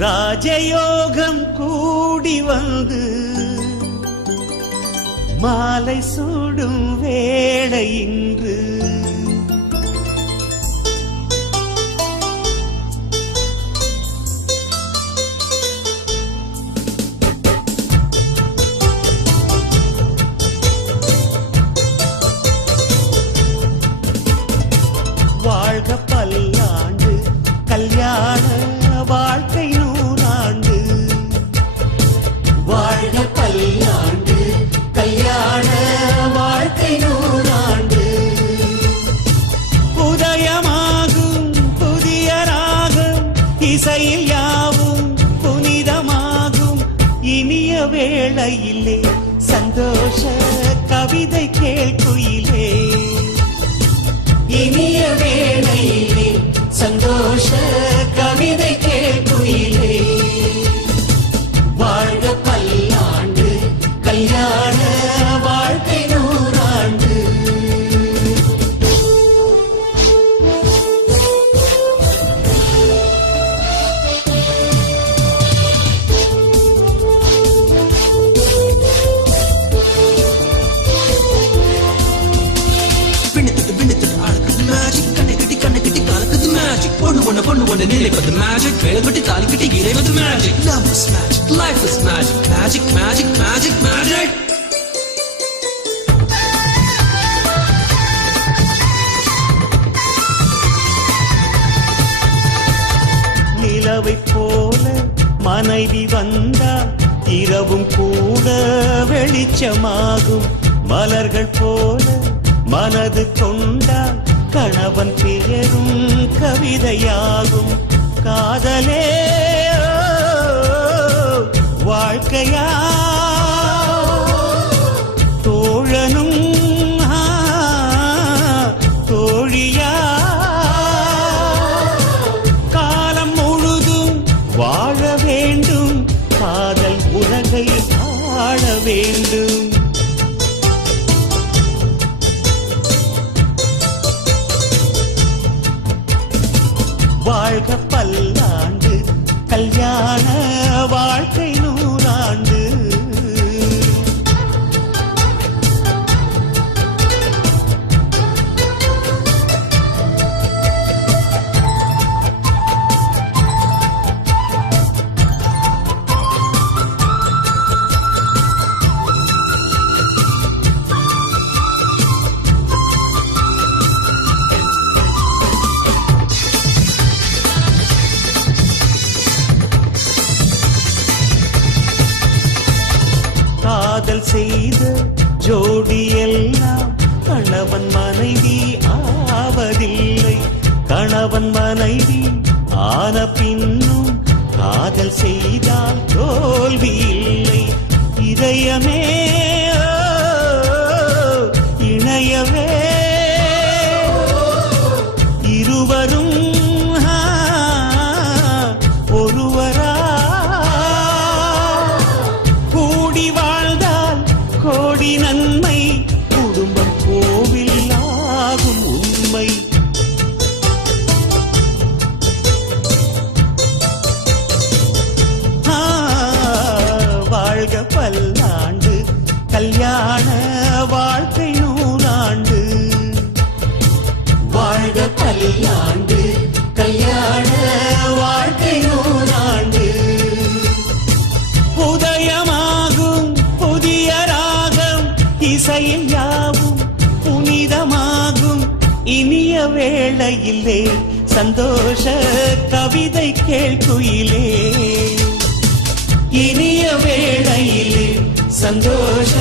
ராஜயோகம் கூடி வந்து மாலை சூடும் வேளை இன்று வாழ்க பல்லாண்டு கல்யாண வாழ்க்கை நூறாண்டு வாழ்க பல்லாண்டு கல்யாண வாழ்க்கை நூறாண்டு உதயமாகும் புதிய ராகம் இசையில் யாவும் புனிதமாகும் இனிய வேளையிலே சந்தோஷ கவிதை கேட்குயிலே இனிய வேளையிலே சந்தோஷ கவிதை கேட்குயிலே வாழ்க பல்லாண்டு கல்யாண வாழ்க்கை நூறாண்டு பொண்ணு ஒண்ணு நிலைப்பது மேஜிக் வேல்வெட்டி தாலி கட்டி இறைவது magic love is magic life is magic magic magic magic magic நிலவை போல மனைவி வந்தால் இரவும் கூட வெளிச்சமாகும் மலர்கள் போல மனது கொண்டால் கணவன் பெயரும் கவிதையாகும் காதலே வாழ்க்கையா தோழனும் தோழியா காலம் முழுதும் வாழ வேண்டும் காதல் உலகை ஆள வேண்டும் வாழ்க பல்லாண்டு கல்யாண வாழ்க்கை நூறாண்டு காதல் செய்த ஜோடி எல்லாம் கணவன் மனைவி ஆவதில்லை கணவன் மனைவி ஆன பின்னும் காதல் செய்தால் தோல்வி இல்லை இதயமே இணையவே இருவரும் ஒருவரா கோடி நன்மை குடும்பம் கோவில் ஆகும் உண்மை வாழ்க பல்லாண்டு கல்யாண வாழ்க்கை நூறாண்டு வாழ்க பல்லாண்டு கல்யாண வாழ்க்கை நூறாண்டு உதயமாகும் புதிய இசையில் யாவும் புனிதமாகும் இனிய வேளையிலே சந்தோஷ கவிதை கேட்குயிலே இனிய வேளையிலே சந்தோஷ